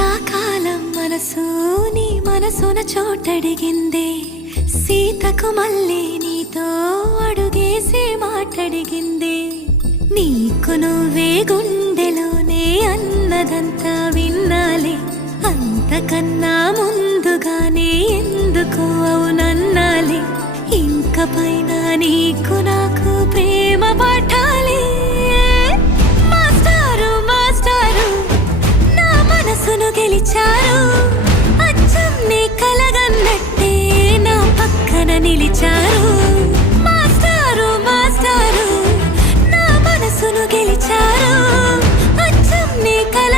ఇంతకాలం మనసు నీ మనసున చోటడిగిందే, సీతకు మళ్ళీ నీతో అడుగేసి మాటడిగిందే. నీకు నువ్వే గుండెలోనే అన్నదంతా విన్నాలే, అంతకన్నా ముందుగానే ఎందుకు అవునన్నాలే. ఇంక పైన నీకు నాకు ప్రేమ పాఠాలే. మాస్టారు మాస్టారు నా మనసును గెలిచారు, అచ్చం నీ కలగన్నట్టే నా పక్కన నిలిచారు.